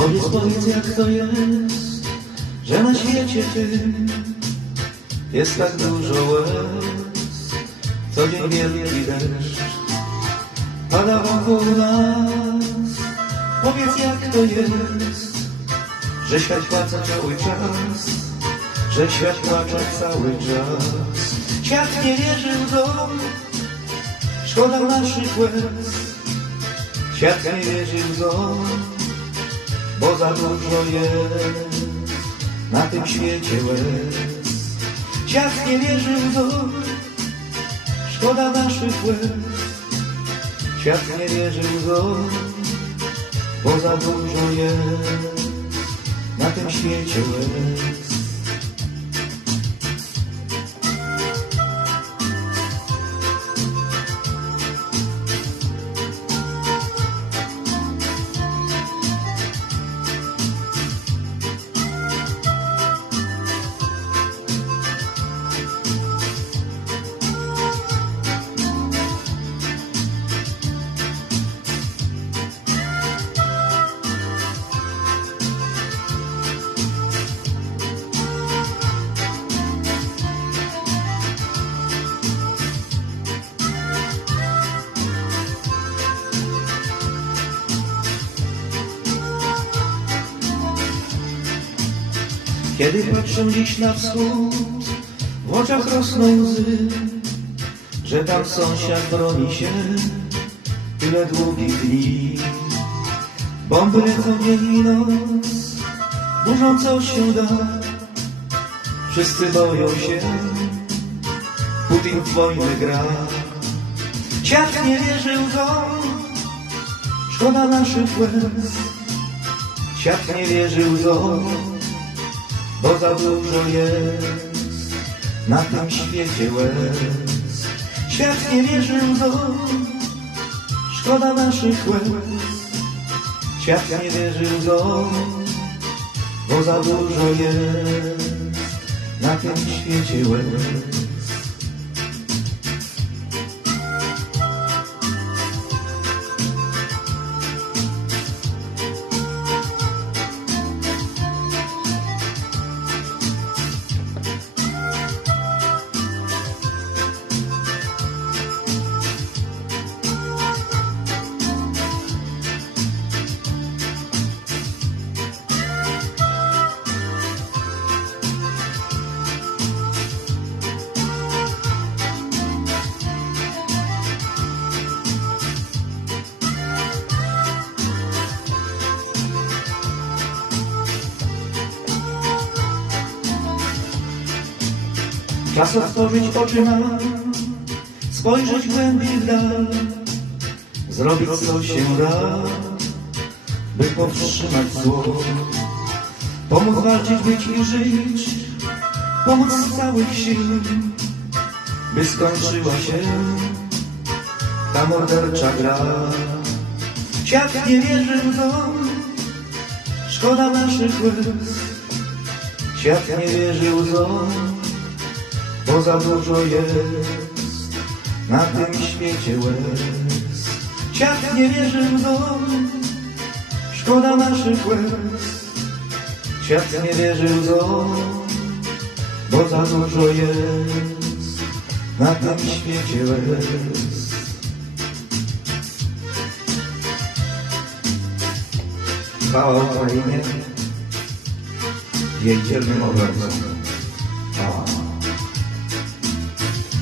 Powiedz, powiedz jak to jest, że na świecie tym jest tak dużo łez. Co dzień wielki deszcz pada wokół nas. Powiedz jak to jest, że świat płacze cały czas, że świat płacze cały czas. Świat nie wierzy w dom, szkoda naszych łez. Świat nie wierzy w dom, bo za dużo jest na tym świecie łez. Świat nie wierzy w dom, szkoda naszych łez. Świat nie wierzy w dom, bo za dużo jest na tym świecie łez. Kiedy patrzę dziś na wschód, w oczach rosną łzy, że tam sąsiad broni się tyle długich dni. Bomby lecą dzień i noc, burzą co się da, wszyscy boją się, Putin w wojnę gra. Świat nie wierzył to, szkoda naszych łez. Świat nie wierzył to, bo za dużo jest na tym świecie łez. Świat nie wierzył to, szkoda naszych łez. Świat nie wierzył to, bo za dużo jest na tym świecie łez. Czas otworzyć oczy nam, spojrzeć głębiej w dal, zrobić co się da, by powstrzymać zło. Pomóc walczyć, być i żyć, pomóc z całych sił, by skończyła się ta mordercza gra. Świat nie wierzy w to, szkoda naszych łez. Świat nie wierzył w to, bo za dużo jest na tym świecie łez. Świat nie wierzy w dom, szkoda naszych łez. Świat nie wierzy w dom, bo za dużo jest na tym świecie łez. Chwała Ukrainie, jej dzielnym obrońcom.